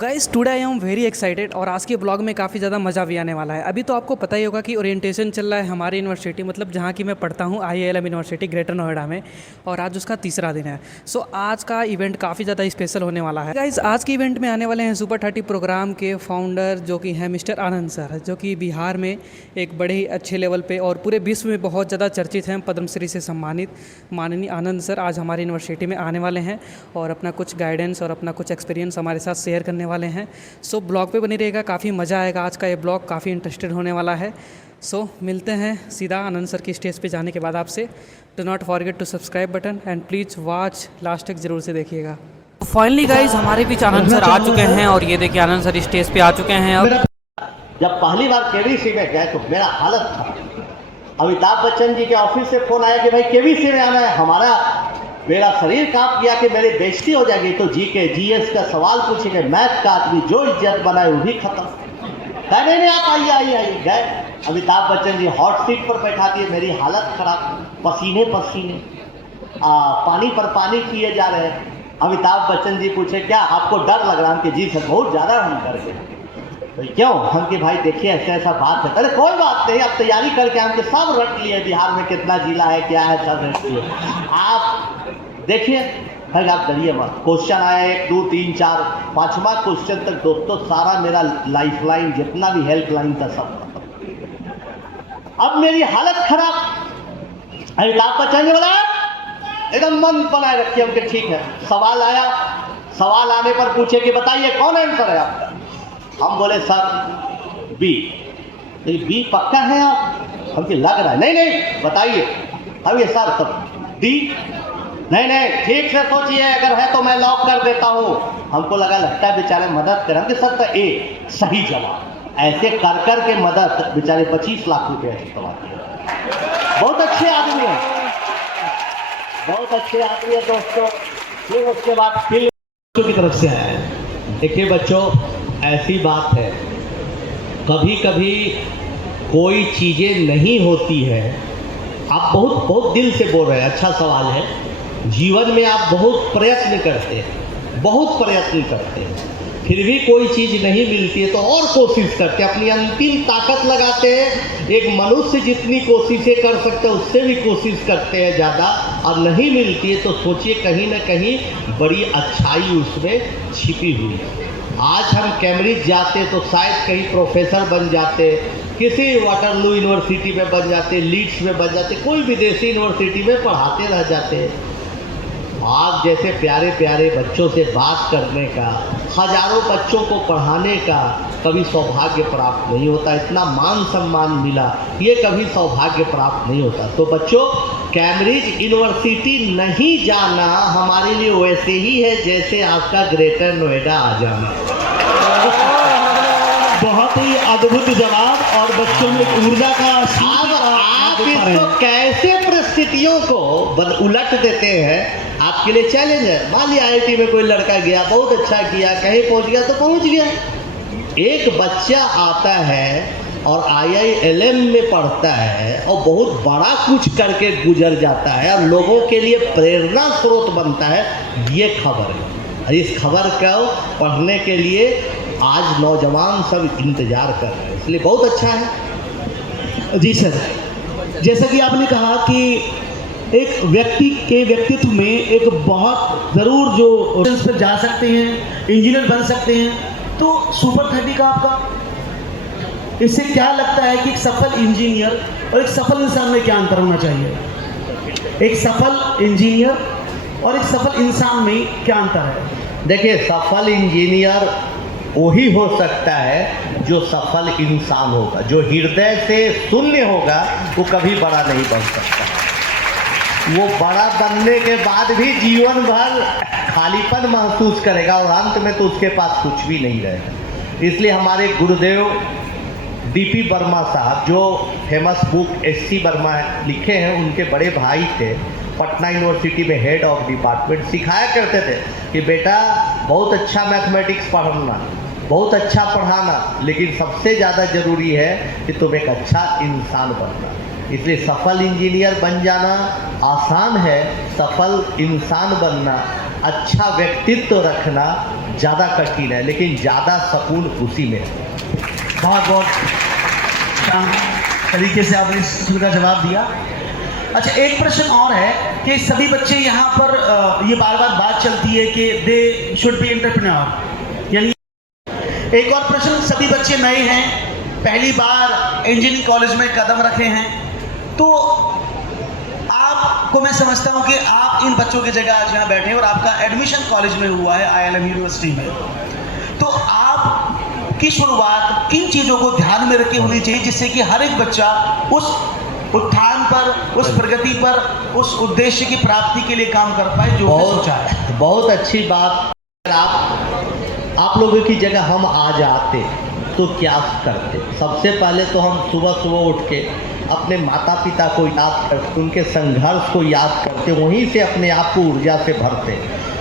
Guys today I am very excited और आज के ब्लॉग में काफ़ी ज़्यादा मज़ा भी आने वाला है। अभी तो आपको पता ही होगा कि ओरिएंटेशन चल रहा है हमारी यूनिवर्सिटी, मतलब जहाँ की मैं पढ़ता हूँ IILM यूनिवर्सिटी ग्रेटर नोएडा में, और आज उसका तीसरा दिन है। सो आज का इवेंट काफ़ी ज़्यादा स्पेशल होने वाला है। गाइस आज के इवेंट में आने वाले हैं सुपर 30 प्रोग्राम के फाउंडर जो कि हैं मिस्टर आनंद सर, जो कि बिहार में एक बड़े ही अच्छे लेवल पर और पूरे विश्व में बहुत ज़्यादा चर्चित हैं। पद्मश्री से सम्मानित माननीय आनंद सर आज हमारी यूनिवर्सिटी में आने वाले हैं और अपना कुछ गाइडेंस और अपना कुछ एक्सपीरियंस हमारे साथ शेयर करने वाले हैं। सो ब्लॉग पे बनी रहेगा, काफ़ी मज़ा आएगा। आज का ये ब्लॉग काफ़ी इंटरेस्टेड होने वाला है। सो मिलते हैं सीधा आनंद सर की स्टेज पे जाने के बाद आपसे। Do not forget to subscribe button and please watch last तक ज़रूर से देखिएगा। फाइनली गाइज हमारे बीच आनंद सर आ चुके हैं और ये देखिए आनंद सर स्टेज पे आ चुके हैं। अब जब पहली बार केवीसी में गए तो मेरा हालत था। अमिताभ बच्चन जी के ऑफिस से फोन आया कि भाई केवीसी में आना है। हमारा मेरा शरीर कांप गया कि मेरी बेइज्जती हो जाएगी। तो जीके जीएस का सवाल पूछेंगे, मैथ का आदमी जो इज्जत बनाए वो भी खत्म। नहीं आप आइए गए। अमिताभ बच्चन जी हॉट सीट पर बैठा दिए। मेरी हालत खराब, पसीने पानी पर पानी किए जा रहे हैं। अमिताभ बच्चन जी पूछे क्या आपको डर लग रहा है? कि जी सर बहुत ज़्यादा हम डर गए। तो क्यों? हम कि भाई देखिए ऐसा बात है। अरे कोई बात नहीं, आप तैयारी करके हमके सब रट लिए। बिहार में कितना जिला है क्या है सब रट लिए। आप देखिए भाई आप डरिए मत। क्वेश्चन आया 1 2 3 4 5वां क्वेश्चन तक दोस्तों सारा मेरा लाइफलाइन जितना भी हेल्पलाइन था सब खत्म। अब मेरी हालत खराब। अमिताभ बच्चन जी बोला एकदम मन बनाए रखिए हमके। ठीक है, सवाल आया। सवाल आने पर पूछे कि बताइए कौन आंसर है आपका? हम बोले सर बी। बी पक्का है आप? हमको लग रहा है। नहीं बताइए। हम ये सर तब डी। नहीं ठीक से सोचिए, अगर है तो मैं लॉक कर देता हूँ। हमको लगता है बेचारे मदद करें। हमके सर तो ए सही जवाब। ऐसे कर के मदद बेचारे 25 लाख रुपए इस्तेमाल किए। बहुत अच्छे आदमी है, बहुत अच्छे आदमी है दोस्तों। फिर उसके बाद फिर की तरफ से आया है। देखिए बच्चों ऐसी बात है, कभी कभी कोई चीज़ें नहीं होती है। आप बहुत दिल से बोल रहे हैं, अच्छा सवाल है। जीवन में आप बहुत प्रयत्न करते हैं, फिर भी कोई चीज़ नहीं मिलती है तो और कोशिश करते हैं, अपनी अंतिम ताकत लगाते हैं। एक मनुष्य जितनी कोशिशें कर सकते हैं उससे भी कोशिश करते हैं ज़्यादा, और नहीं मिलती है तो सोचिए कहीं ना कहीं बड़ी अच्छाई उसमें छिपी हुई है। आज हम कैम्ब्रिज जाते तो शायद कहीं प्रोफेसर बन जाते, किसी वाटरलू यूनिवर्सिटी में बन जाते, लीड्स में बन जाते, कोई विदेशी यूनिवर्सिटी में पढ़ाते रह जाते। आप जैसे प्यारे प्यारे बच्चों से बात करने का, हजारों बच्चों को पढ़ाने का कभी सौभाग्य प्राप्त नहीं होता। इतना मान सम्मान मिला, ये कभी सौभाग्य प्राप्त नहीं होता। तो बच्चों कैम्ब्रिज यूनिवर्सिटी नहीं जाना हमारे लिए वैसे ही है जैसे आपका ग्रेटर नोएडा आ जाना। बहुत ही अद्भुत जवाब और बच्चों में ऊर्जा का। आप इसको कैसे परिस्थितियों को उलट देते हैं, आपके लिए चैलेंज है। मान लिया IIT में कोई लड़का गया, बहुत अच्छा किया, कहीं पहुंच गया तो पहुंच गया। एक बच्चा आता है और IILM में पढ़ता है और बहुत बड़ा कुछ करके गुजर जाता है और लोगों के लिए प्रेरणा स्रोत बनता है। ये खबर है, और इस खबर को पढ़ने के लिए आज नौजवान सब इंतजार कर रहे हैं, इसलिए बहुत अच्छा है। जी सर, जैसा कि आपने कहा कि एक व्यक्ति के व्यक्तित्व में एक बहुत ज़रूर जो पर जा सकते हैं, इंजीनियर बन सकते हैं, तो सुपर 30 का आपका इससे क्या लगता है कि एक सफल इंजीनियर और एक सफल इंसान में क्या अंतर होना चाहिए? एक सफल इंजीनियर और एक सफल इंसान में क्या अंतर है? देखिए सफल इंजीनियर वही हो सकता है जो सफल इंसान होगा। जो हृदय से शून्य होगा वो कभी बड़ा नहीं बन सकता। वो बड़ा बनने के बाद भी जीवन भर खालीपन महसूस करेगा और अंत में तो उसके पास कुछ भी नहीं रहेगा। इसलिए हमारे गुरुदेव DP वर्मा साहब, जो फेमस बुक SC वर्मा लिखे हैं, उनके बड़े भाई थे, पटना यूनिवर्सिटी में हेड ऑफ डिपार्टमेंट, सिखाया करते थे कि बेटा बहुत अच्छा मैथमेटिक्स पढ़ना, बहुत अच्छा पढ़ाना, लेकिन सबसे ज़्यादा ज़रूरी है कि तुम एक अच्छा इंसान बनना। इसलिए सफल इंजीनियर बन जाना आसान है, सफल इंसान बनना, अच्छा व्यक्तित्व रखना ज़्यादा कठिन है, लेकिन ज़्यादा सुकून उसी में है। बहुत बहुत शान तरीके से आपने इस प्रश्न का जवाब दिया। अच्छा, एक प्रश्न और है कि सभी बच्चे यहाँ पर ये बार बार बात चलती है कि दे शुड बी एंटरप्रेन्योर, यानी एक और प्रश्न, सभी बच्चे नए हैं, पहली बार इंजीनियरिंग कॉलेज में कदम रखे हैं, तो आपको मैं समझता हूँ कि आप इन बच्चों की जगह आज यहाँ बैठे हैं और आपका एडमिशन कॉलेज में हुआ है IIM यूनिवर्सिटी में, तो आप की शुरुआत किन चीज़ों को ध्यान में रखे होनी चाहिए जिससे कि हर एक बच्चा उस उत्थान पर, उस प्रगति पर, उस उद्देश्य की प्राप्ति के लिए काम कर पाए जो उसने सोचा है? बहुत अच्छी बात। आप लोगों की जगह हम आ जाते तो क्या करते? सबसे पहले तो हम सुबह सुबह उठ के अपने माता पिता को याद करते, उनके संघर्ष को याद करते, वहीं से अपने आप को ऊर्जा से भरते।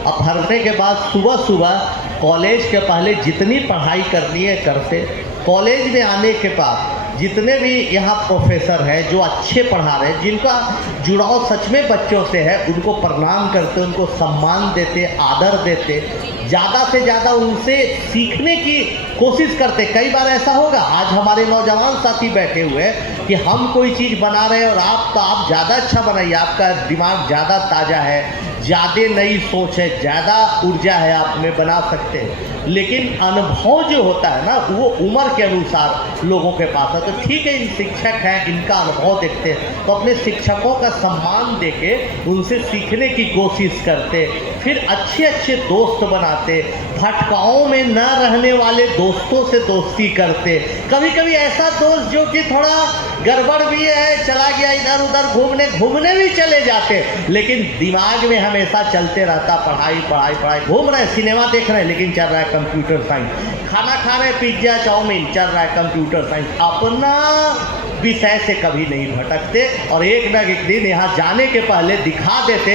अब भरने के बाद सुबह सुबह कॉलेज के पहले जितनी पढ़ाई करनी है करते। कॉलेज में आने के बाद जितने भी यहाँ प्रोफेसर हैं जो अच्छे पढ़ा रहे हैं, जिनका जुड़ाव सच में बच्चों से है, उनको प्रणाम करते, उनको सम्मान देते, आदर देते, ज़्यादा से ज़्यादा उनसे सीखने की कोशिश करते। कई बार ऐसा होगा, आज हमारे नौजवान साथी बैठे हुए हैं कि हम कोई चीज़ बना रहे हैं और आप ज़्यादा अच्छा बनाइए, आपका दिमाग ज़्यादा ताज़ा है, ज़्यादा नई सोच है, ज़्यादा ऊर्जा है, आप में बना सकते हैं। लेकिन अनुभव जो होता है ना, वो उम्र के अनुसार लोगों के पास है। तो ठीक है, इन शिक्षक हैं, इनका अनुभव देखते हैं, तो अपने शिक्षकों का सम्मान देके उनसे सीखने की कोशिश करते, फिर अच्छे अच्छे दोस्त बनाते, भटकाओं में न रहने वाले दोस्तों से दोस्ती करते। कभी कभी ऐसा दोस्त जो कि थोड़ा गड़बड़ भी है, चला गया इधर उधर घूमने भी चले जाते, लेकिन दिमाग में हमेशा चलते रहता पढ़ाई पढ़ाई पढ़ाई। घूम रहे, सिनेमा देख रहे हैं, लेकिन चल रहा है कंप्यूटर साइंस। खाना खा रहे, पिज्जा चाउमीन, चल रहा है कंप्यूटर साइंस। अपना विषय से कभी नहीं भटकते और एक न एक दिन यहाँ जाने के पहले दिखा देते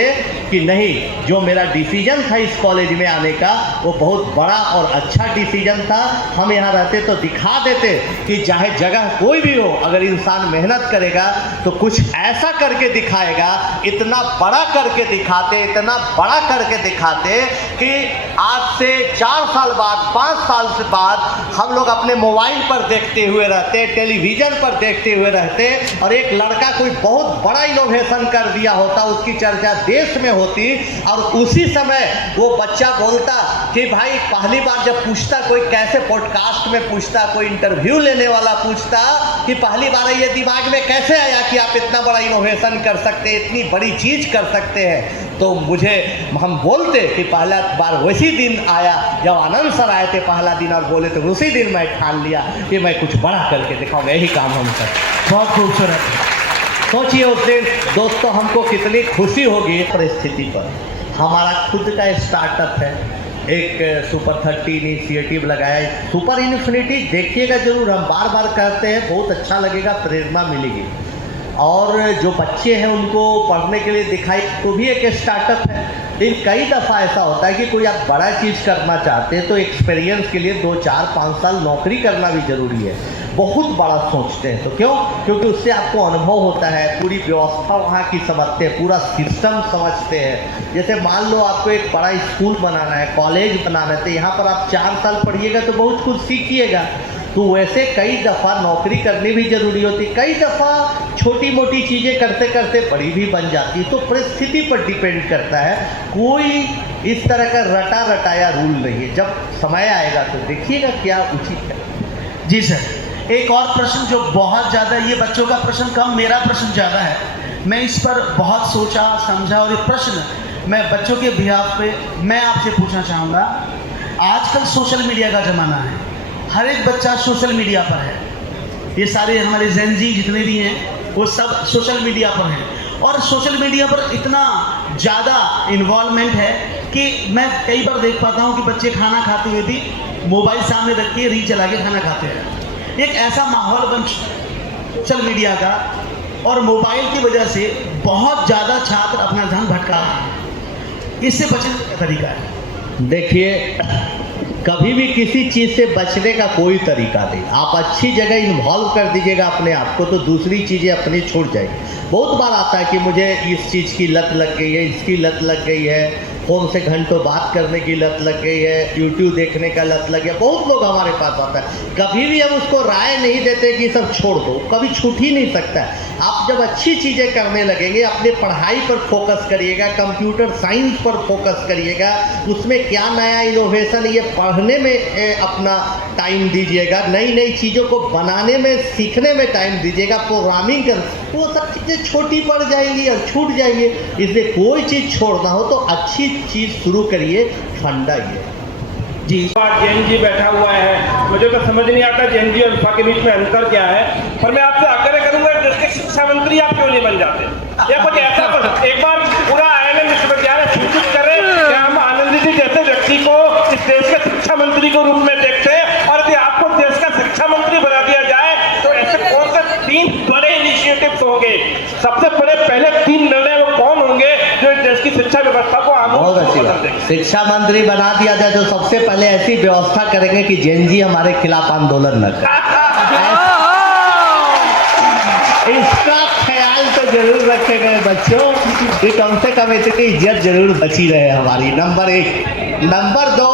कि नहीं, जो मेरा डिसीजन था इस कॉलेज में आने का वो बहुत बड़ा और अच्छा डिसीजन था। हम यहाँ रहते तो दिखा देते कि चाहे जगह कोई भी हो, अगर इंसान मेहनत करेगा तो कुछ ऐसा करके दिखाएगा, इतना बड़ा करके दिखाते, इतना बड़ा करके दिखाते कि आज से 4 साल बाद, 5 साल से बाद हम लोग अपने मोबाइल पर देखते हुए रहते, टेलीविज़न पर देखते हुए रहते, और एक लड़का कोई बहुत बड़ा इनोवेशन कर दिया होता, उसकी चर्चा देश में होती, और उसी समय वो बच्चा बोलता कि भाई, पहली बार जब पूछता कोई, कैसे पॉडकास्ट में पूछता, कोई इंटरव्यू लेने वाला पूछता कि पहली बार ये दिमाग में कैसे आया कि आप इतना बड़ा इनोवेशन कर सकते हैं, इतनी बड़ी चीज़ कर सकते हैं, तो हम बोलते कि पहला बार वैसी दिन आया जब आनंद सर आए थे पहला दिन, और बोले तो उसी दिन मैं ठान लिया कि मैं कुछ बड़ा करके दिखाऊंगा, यही काम हम करते। बहुत खूबसूरत। सोचिए उस दिन दोस्तों हमको कितनी खुशी होगी। परिस्थिति पर हमारा खुद का स्टार्टअप है, एक सुपर 30 इनिशिएटिव लगाया, सुपर इन्फिनिटी, देखिएगा जरूर, हम बार बार करते हैं, बहुत अच्छा लगेगा, प्रेरणा मिलेगी। और जो बच्चे हैं उनको पढ़ने के लिए दिखाई तो भी एक स्टार्टअप है। लेकिन कई दफ़ा ऐसा होता है कि कोई आप बड़ा चीज़ करना चाहते हैं तो एक्सपीरियंस के लिए 2, 4, 5 साल नौकरी करना भी ज़रूरी है। बहुत बड़ा सोचते हैं तो क्यों? क्योंकि उससे आपको अनुभव होता है, पूरी व्यवस्था वहाँ की समझते हैं, पूरा सिस्टम समझते हैं। जैसे मान लो आपको एक बड़ा स्कूल बनाना है, कॉलेज बनाना है, तो यहाँ पर आप 4 साल पढ़िएगा तो बहुत कुछ सीखिएगा। तो वैसे कई दफ़ा नौकरी करनी भी ज़रूरी होती, कई दफ़ा छोटी मोटी चीज़ें करते करते बड़ी भी बन जाती। तो परिस्थिति पर डिपेंड करता है, कोई इस तरह का रटा रटाया रूल नहीं है। जब समय आएगा तो देखिएगा क्या उचित है। जी सर, एक और प्रश्न जो बहुत ज़्यादा, ये बच्चों का प्रश्न कम, मेरा प्रश्न ज़्यादा है, मैं इस पर बहुत सोचा समझा, और ये प्रश्न मैं बच्चों के बिहाफ पे मैं आपसे पूछना चाहूँगा। आजकल सोशल मीडिया का ज़माना है, हर एक बच्चा सोशल मीडिया पर है, ये सारे हमारे जेन जी जितने भी हैं वो सब सोशल मीडिया पर हैं, और सोशल मीडिया पर इतना ज़्यादा इन्वॉल्वमेंट है कि मैं कई बार देख पाता हूँ कि बच्चे खाना खाते हुए भी मोबाइल सामने रख के रील चला के खाना खाते हैं। एक ऐसा माहौल बन सोशल मीडिया का, और मोबाइल की वजह से बहुत ज़्यादा छात्र अपना ध्यान भटका रहे हैं, इससे बचने का तरीका है? देखिए, कभी भी किसी चीज़ से बचने का कोई तरीका नहीं। आप अच्छी जगह इन्वॉल्व कर दीजिएगा अपने आप को तो दूसरी चीज़ें अपनी छूट जाएगी। बहुत बार आता है कि मुझे इस चीज़ की लत लग गई है, इसकी लत लग गई है, फ़ोन से घंटों बात करने की लत लग गई है, यूट्यूब देखने का लत लग गया। बहुत लोग हमारे पास आता है, कभी भी हम उसको राय नहीं देते कि सब छोड़ दो, कभी छूट ही नहीं सकता है। आप जब अच्छी चीज़ें करने लगेंगे, अपने पढ़ाई पर फोकस करिएगा, कंप्यूटर साइंस पर फोकस करिएगा, उसमें क्या नया इनोवेशन ये पढ़ने में अपना टाइम दीजिएगा, नई नई चीज़ों को बनाने में सीखने में टाइम दीजिएगा, प्रोग्रामिंग कर, वो सब चीज़ें छोटी पड़ जाएंगी और छूट जाएंगी। इसलिए कोई चीज़ छोड़ना हो तो अच्छी चीज़ शुरू करिए, फंडा ये जी। जैन जी बैठा हुआ है, मुझे तो समझ नहीं आता जैन जी और अल्फा के बीच में अंतर क्या है। पर मैं आपसे आग्रह करूंगा, डिस्ट्रिक्ट शिक्षा मंत्री आप क्यों नहीं बन जाते, या कुछ ऐसा पर एक बार पूरा IIM विश्वविद्यालय सूचित करें कि हम आनंद जी जैसे व्यक्ति को इस देश के शिक्षा मंत्री के रूप में देखते हैं, और यदि आपको देश का शिक्षा मंत्री बना दिया जाए तो ऐसे कौन से 3 बड़े इनिशिएटिव्स होंगे, सबसे बड़े पहले 3 निर्णय वो कौन होंगे जो इस देश की शिक्षा व्यवस्था को बहुत अच्छी बात। शिक्षा मंत्री बना दिया जाए तो सबसे पहले ऐसी व्यवस्था करेंगे कि जैन जी हमारे खिलाफ आंदोलन न करें। इसका ख्याल तो जरूर रखेंगे बच्चों, कि कम से कम इतनी इज्जत जरूर बची रहे हमारी। नंबर 1। नंबर 2,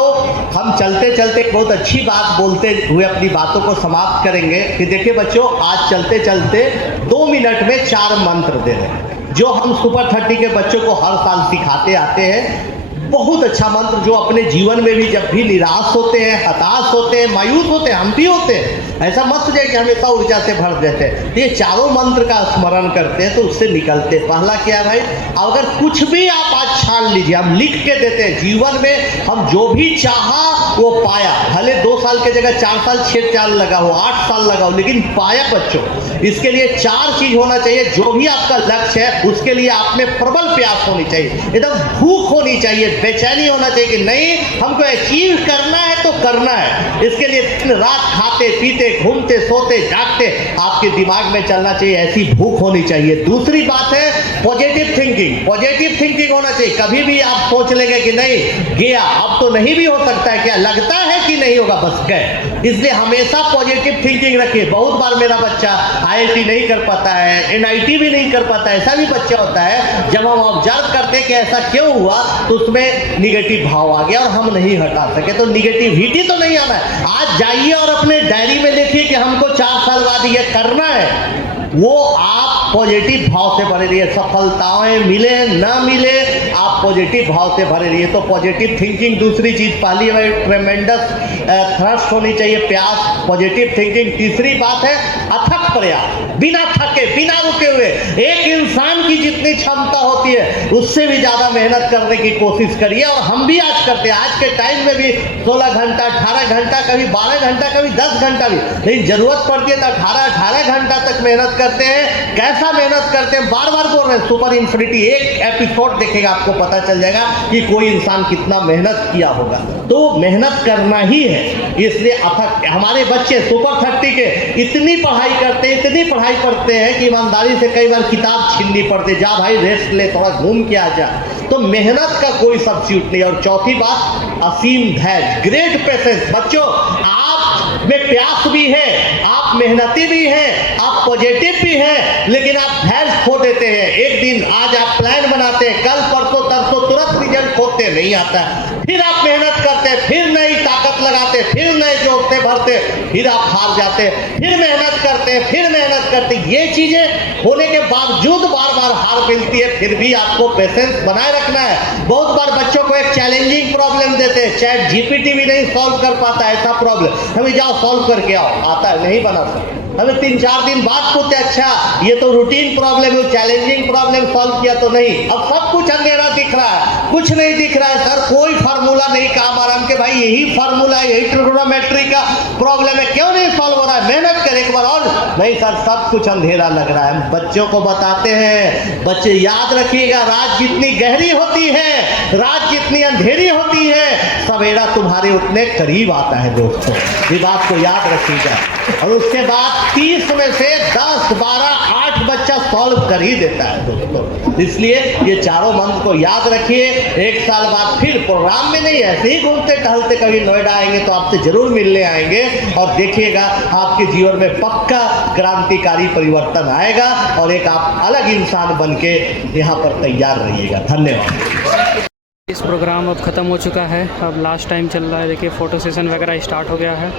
हम चलते चलते बहुत अच्छी बात बोलते हुए अपनी बातों को समाप्त करेंगे कि देखिए बच्चों, आज चलते चलते 2 मिनट में 4 मंत्र दे रहे हैं, जो हम सुपर 30 के बच्चों को हर साल सिखाते आते हैं। बहुत अच्छा मंत्र, जो अपने जीवन में भी जब भी निराश होते हैं, हताश होते हैं, मायूस होते हैं, हम भी होते हैं, ऐसा मत सोचिए कि हमेशा ऊर्जा से भर देते हैं। ये चारों मंत्र का स्मरण करते हैं तो उससे निकलते। पहला क्या है भाई, अगर कुछ भी आप आज छान लीजिए, हम लिख के देते हैं, जीवन में हम जो भी चाहा वो पाया। भले 2 साल की जगह 4 साल 6 साल लगा हो, 8 साल लगा हो, लेकिन पाया बच्चों। इसके लिए 4 चीज होना चाहिए। जो भी आपका लक्ष्य है उसके लिए आप में प्रबल प्रयास होनी चाहिए, एकदम भूख होनी चाहिए, बेचैनी होना चाहिए कि नहीं, हमको अचीव करना है तो करना है। इसके लिए दिन रात खाते पीते घूमते सोते जागते आपके दिमाग में चलना चाहिए, ऐसी भूख होनी चाहिए। दूसरी बात है पॉजिटिव थिंकिंग। पॉजिटिव थिंकिंग होना चाहिए। कभी भी आप सोच लेंगे कि नहीं गया, अब तो नहीं भी हो सकता है, क्या लगता है कि नहीं होगा, बस गए। इसलिए हमेशा पॉजिटिव थिंकिंग रखिए। बहुत बार मेरा बच्चा IIT नहीं कर पाता है, NIT भी नहीं कर पाता है, ऐसा भी बच्चा होता है। जब हम ऑब्जर्व करते हैं कि ऐसा क्यों हुआ तो उसमें निगेटिव भाव आ गया और हम नहीं हटा सके। तो निगेटिविटी तो नहीं आना है। आज जाइए और अपने डायरी में लिखिए कि हमको 4 साल बाद ये करना है। वो आप पॉजिटिव भाव से भरे रहिए। सफलताएं मिले ना मिले, आप पॉजिटिव भाव से भरे रहिए। तो पॉजिटिव थिंकिंग दूसरी चीज। पहली है ट्रेमेंडस थ्रस्ट होनी चाहिए, प्यास, पॉजिटिव थिंकिंग। तीसरी बात है अथक प्रयास, बिना थके बिना रुके हुए। एक इंसान की जितनी क्षमता होती है उससे भी ज्यादा मेहनत करने की कोशिश करिए। और हम भी आज करते हैं। आज के टाइम में भी 16 घंटा 18 घंटा, कभी 12 घंटा, कभी 10 घंटा भी, लेकिन जरूरत पड़ती है तो 18 घंटा तक मेहनत करते हैं। कैसा मेहनत करते हैं, बार बार बोल रहे हैं। सुपर इन्फिनिटी एक एपिसोड देखेगा आपको पता चल जाएगा कि कोई इंसान कितना मेहनत किया होगा। तो मेहनत करना ही है। इसलिए अथक। हमारे बच्चे सुपर 30 के इतनी पढ़ाई करते हैं, इतनी पढ़ाई पढ़ते हैं कि ईमानदारी से कई बार किताब छीननी पड़ती। जा भाई रेस्ट ले, थोड़ा घूम के आ जा। तो मेहनत का कोई सब्स्टिट्यूट नहीं। और चौथी बात, असीम धैर्य, ग्रेट पेशेंस। बच्चों आप में प्यास भी है, आप मेहनती भी हैं, आप पॉजिटिव भी हैं, लेकिन आप धैर्य खो देते हैं। एक दिन आज आप प्लान बनाते हैं, कल परसों तरसों तुरंत रिजल्ट खोते नहीं आता। फिर आप मेहनत करते हैं, फिर नई ताकत लगाते, फिर नए जोड़ते भरते, फिर आप हार जाते, फिर मेहनत करते, फिर मेहनत करते। ये चीजें होने के बावजूद बार बार हार मिलती है। फिर भी आपको पेशेंस बनाए रखना है। बहुत बार बच्चों को एक चैलेंजिंग प्रॉब्लम देते हैं, चैट GPT भी नहीं सॉल्व कर पाता ऐसा प्रॉब्लम, हमें जाओ सॉल्व करके आओ, आता है नहीं बना सकते। हमें 3-4 दिन बाद पूछते, अच्छा ये तो रूटीन प्रॉब्लम है, चैलेंजिंग प्रॉब्लम सॉल्व किया तो नहीं। अब सब कुछ अंधेरा दिख रहा है, कुछ नहीं दिख रहा है सर, कोई फार्मूला नहीं काम आ रहा है। भाई यही फार्मूला है, यही ट्रिग्नोमेट्री का प्रॉब्लम है, क्यों नहीं सॉल्व हो रहा है, मेहनत कर एक बार और। नहीं सर सब कुछ अंधेरा लग रहा है। हम बच्चों को बताते हैं, बच्चे याद रखिएगा, रात जितनी गहरी होती है, रात जितनी अंधेरी होती है, सवेरा तुम्हारे उतने करीब आता है दोस्तों। ये बात को याद रखिएगा। और उसके बाद 30 में से 10, 12, 8 बच्चा सॉल्व कर ही देता है दोस्तों। इसलिए ये चारों मंत्र को याद रखिए। 1 साल बाद फिर प्रोग्राम में नहीं, ऐसे ही घूमते टहलते कभी नोएडा आएंगे तो आपसे जरूर मिलने आएंगे। और देखिएगा आपके जीवन में पक्का क्रांतिकारी परिवर्तन आएगा और एक आप अलग इंसान बन के यहाँ पर तैयार रहिएगा। धन्यवाद। इस प्रोग्राम अब ख़त्म हो चुका है, अब लास्ट टाइम चल रहा है। देखिए फ़ोटो सेशन वगैरह स्टार्ट हो गया है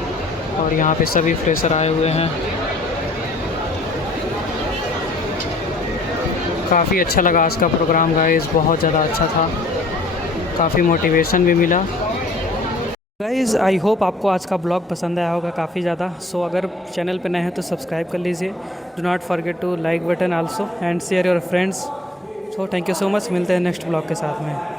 और यहाँ पे सभी फ्रेशर आए हुए हैं। काफ़ी अच्छा लगा आज का प्रोग्राम गाइस, बहुत ज़्यादा अच्छा था, काफ़ी मोटिवेशन भी मिला। गाइस आई होप आपको आज का ब्लॉग पसंद आया होगा काफ़ी ज़्यादा। सो अगर चैनल पे नए हैं तो सब्सक्राइब कर लीजिए। Do not forget to like button also and share your friends. So thank you so much, मिलते हैं नेक्स्ट ब्लॉग के साथ में।